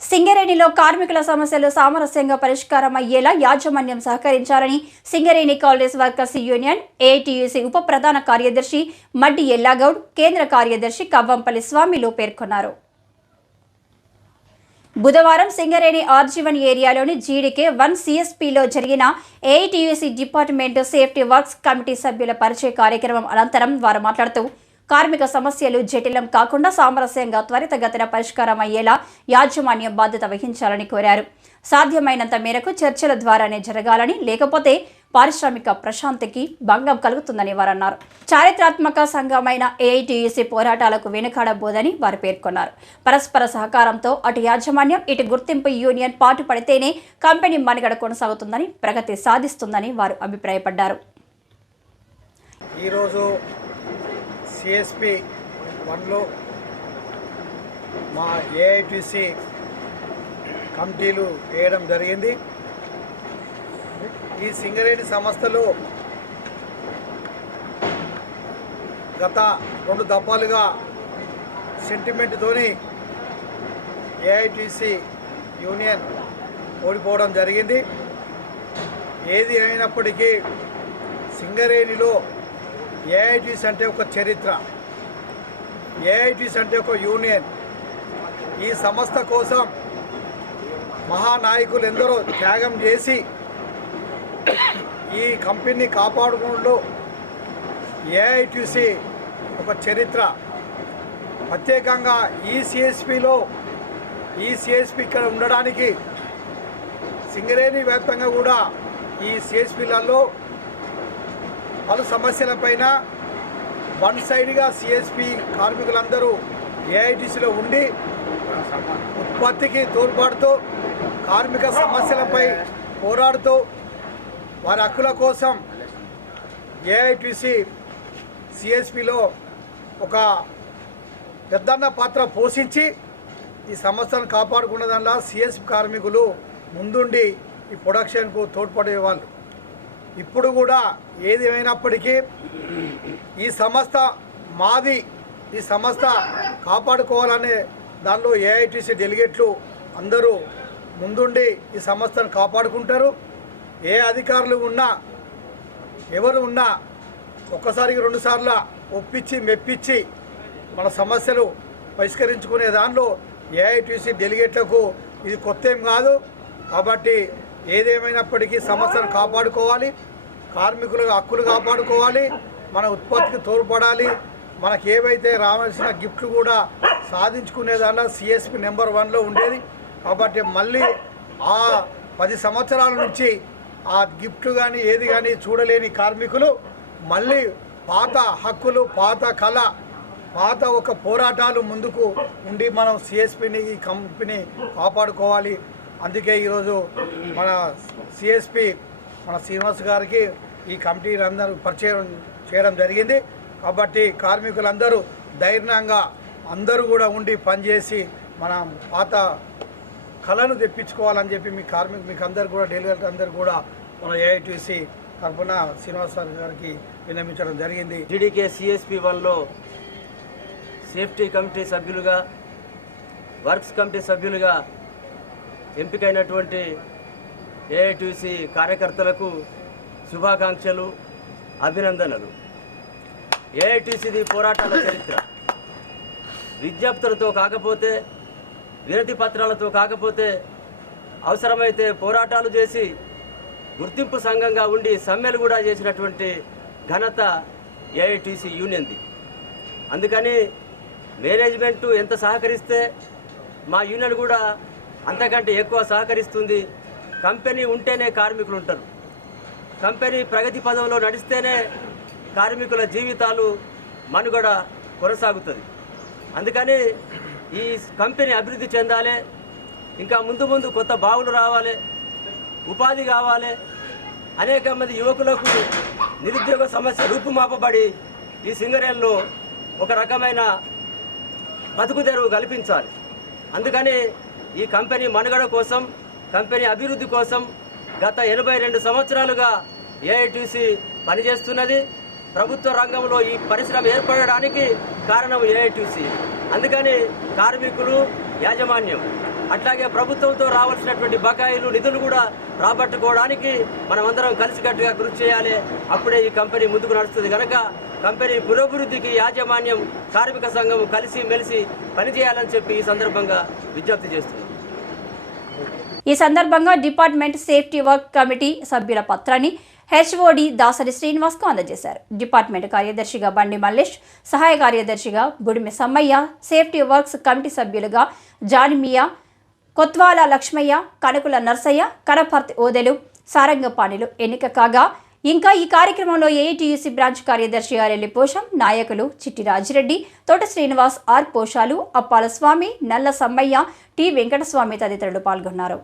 సింగరేణిలో కార్మికుల సమస్యలు సామరస్యంగా పరిష్కారం అయ్యేలా యాజమాన్యం సహకరించాలని Singareni collieries workers union ATUC ఉప ప్రధాన కార్యదర్శి మడ్డి ఎల్లాగౌడ్ కేంద్ర కార్యదర్శి కవ్వంపల్లి స్వామిలు పేర్కొన్నారు. బుధవారం సింగరేణి ఆర్జీవన్ ఏరియాలోని జీడీకే వన్ సిఎస్పిలో జరిగిన AITUC department safety works committee సభ్యుల పరిచయ కార్యక్రమం అనంతరం వారు మాట్లాడుతూ కార్మిక సమస్యలు జటిలం కాకుండా సామరస్యంగా త్వరితగతిన పరిష్కారం అయ్యేలా యాజమాన్యం బాధ్యత వహించాలని కోరారు. సాధ్యమైనంత మేరకు చర్చల ద్వారానే జరగాలని లేకపోతే పారిశ్రామిక ప్రశాంతికి భంగం కలుగుతుందని వారన్నారు. చారిత్రాత్మక సంఘమైన ఏఐటీయూసీ పోరాటాలకు వెనుకాడబోదని వారు పేర్కొన్నారు. పరస్పర సహకారంతో అటు యాజమాన్యం ఇటు గుర్తింపు యూనియన్ పాటుపడితేనే కంపెనీ మనుగడ కొనసాగుతుందని ప్రగతి సాధిస్తుందని వారు అభిప్రాయపడ్డారు. ఈరోజు సిఎస్పి వన్లో మా ఏఐటిసి కమిటీలు వేయడం జరిగింది. ఈ సింగరేణి సంస్థలు గత రెండు దఫాలుగా సెంటిమెంట్తోని ఏఐటిసి యూనియన్ ఓడిపోవడం జరిగింది. ఏది అయినప్పటికీ సింగరేణిలో ఏఐటీస్ అంటే ఒక చరిత్ర. ఏఐటీస్ అంటే ఒక యూనియన్. ఈ సంస్థ కోసం మహానాయకులు ఎందరో త్యాగం చేసి ఈ కంపెనీని కాపాడుకుంటూ ఏఐటీసీ ఒక చరిత్ర. ప్రత్యేకంగా ఈ సిఎస్పిలో ఈ సిఎస్పి ఇక్కడ ఉండడానికి సింగరేణి వ్యాప్తంగా కూడా ఈ సిఎస్పిలలో పలు సమస్యలపైన వన్ సైడ్గా సిఎస్పి కార్మికులందరూ ఏఐటీసీలో ఉండి ఉత్పత్తికి తోడ్పడుతూ కార్మిక సమస్యలపై పోరాడుతూ వారి హక్కుల కోసం ఏఐటీసీ సిఎస్పిలో ఒక పెద్దన్న పాత్ర పోషించి ఈ సంస్థను కాపాడుకున్న దానిలో సిఎస్పి కార్మికులు ముందుండి ఈ ప్రొడక్షన్కు తోడ్పడేవాళ్ళు. ఇప్పుడు కూడా ఏది ఈ సంస్థ మాది ఈ సంస్థ కాపాడుకోవాలనే దానిలో ఏఐటీసీ డెలిగేట్లు అందరూ ముందుండి ఈ సంస్థను కాపాడుకుంటారు. ఏ అధికారులు ఉన్నా ఎవరు ఉన్నా ఒక్కసారికి రెండుసార్లు ఒప్పించి మెప్పించి మన సమస్యలు పరిష్కరించుకునే దానిలో ఏఐటీసీ డెలిగేట్లకు ఇది కొత్త ఏం కాదు. కాబట్టి ఏదేమైనప్పటికీ సమస్యను కాపాడుకోవాలి కార్మికుల హక్కులు కాపాడుకోవాలి మన ఉత్పత్తికి తోడ్పడాలి. మనకి ఏవైతే రావాల్సిన గిఫ్ట్లు కూడా సాధించుకునేదాన్న సిఎస్పి నెంబర్ వన్లో ఉండేది. కాబట్టి మళ్ళీ ఆ పది సంవత్సరాల నుంచి ఆ గిఫ్ట్లు కానీ ఏది కానీ చూడలేని కార్మికులు మళ్ళీ పాత హక్కులు పాత కళ పాత ఒక పోరాటాలు ముందుకు ఉండి మనం సిఎస్పిని ఈ కంపెనీ కాపాడుకోవాలి. అందుకే ఈరోజు మన సిఎస్పి మన శ్రీనివాస్ గారికి ఈ కమిటీ అందరూ పరిచయం చేయడం జరిగింది. కాబట్టి కార్మికులందరూ ధైర్యంగా అందరూ కూడా ఉండి పనిచేసి మన పాత కళను తెప్పించుకోవాలని చెప్పి మీ కార్మికు మీకు అందరు కూడా డెలివరీ అందరు కూడా మన ఏఐటీసీ తరఫున శ్రీనివాస్ గారికి విన్నమించడం జరిగింది. జీడీకే సిఎస్పి వన్లో సేఫ్టీ కమిటీ సభ్యులుగా వర్క్స్ కమిటీ సభ్యులుగా ఎంపికైనటువంటి ఏఐటీసీ కార్యకర్తలకు శుభాకాంక్షలు అభినందనలు. ఏఐటీసీది పోరాటాల చరిత్ర. విజ్ఞప్తులతో కాకపోతే వినతి పత్రాలతో కాకపోతే అవసరమైతే పోరాటాలు చేసి గుర్తింపు సంఘంగా ఉండి సమ్మెలు కూడా చేసినటువంటి ఘనత ఏఐటీసీ యూనియన్ది. అందుకని మేనేజ్మెంటు ఎంత సహకరిస్తే మా యూనియన్ కూడా అంతకంటే ఎక్కువ సహకరిస్తుంది. కంపెనీ ఉంటేనే కార్మికులు ఉంటారు. కంపెనీ ప్రగతి పదంలో నడిస్తేనే కార్మికుల జీవితాలు మనుగడ కొనసాగుతుంది. అందుకని ఈ కంపెనీ అభివృద్ధి చెందాలి ఇంకా ముందు ముందు కొత్త బావులు రావాలి ఉపాధి కావాలి. అనేక మంది యువకులకు నిరుద్యోగ సమస్య రూపుమాపబడి ఈ సింగరేల్లో ఒక రకమైన బతుకు తెరువు కల్పించాలి. అందుకని ఈ కంపెనీ మనుగడ కోసం కంపెనీ అభివృద్ధి కోసం గత ఎనభై రెండు సంవత్సరాలుగా ఏఐటీసీ పనిచేస్తున్నది. ప్రభుత్వ రంగంలో ఈ పరిశ్రమ ఏర్పడడానికి కారణం ఏఐటీసీ అందుకని కార్మికులు యాజమాన్యం అట్లాగే ప్రభుత్వంతో రావాల్సినటువంటి బకాయిలు నిధులు కూడా రాబట్టుకోవడానికి మనమందరం కలిసికట్టుగా కృషి చేయాలి. అప్పుడే ఈ కంపెనీ ముందుకు నడుస్తుంది. కనుక కంపెనీ పురోభివృద్ధికి యాజమాన్యం కార్మిక సంఘం కలిసి మెలిసి పనిచేయాలని చెప్పి ఈ సందర్భంగా విజ్ఞప్తి చేస్తుంది ఈ సందర్భంగా డిపార్ట్మెంట్ సేఫ్టీ వర్క్ కమిటీ సభ్యుల పత్రాన్ని హెచ్ఓడి దాసరి శ్రీనివాస్కు అందజేశారు. డిపార్ట్మెంట్ కార్యదర్శిగా బండి మల్లేష్ సహాయ కార్యదర్శిగా Budimi Sammaiah safety works committee సభ్యులుగా జానిమియా కొత్వాల లక్ష్మయ్య కనుకుల నర్సయ్య కడపర్తి ఓదెలు సారంగపాణిలు ఎన్నిక కాగా ఇంకా ఈ కార్యక్రమంలో ఏఐటీయూసీ బ్రాంచ్ కార్యదర్శి ఆర్ఎల్లి పోషం నాయకులు చిట్టి రాజిరెడ్డి తోట శ్రీనివాస్ ఆర్ పోషాలు అప్పాల స్వామి నల్ల సమ్మయ్య టి వెంకటస్వామి తదితరులు పాల్గొన్నారు.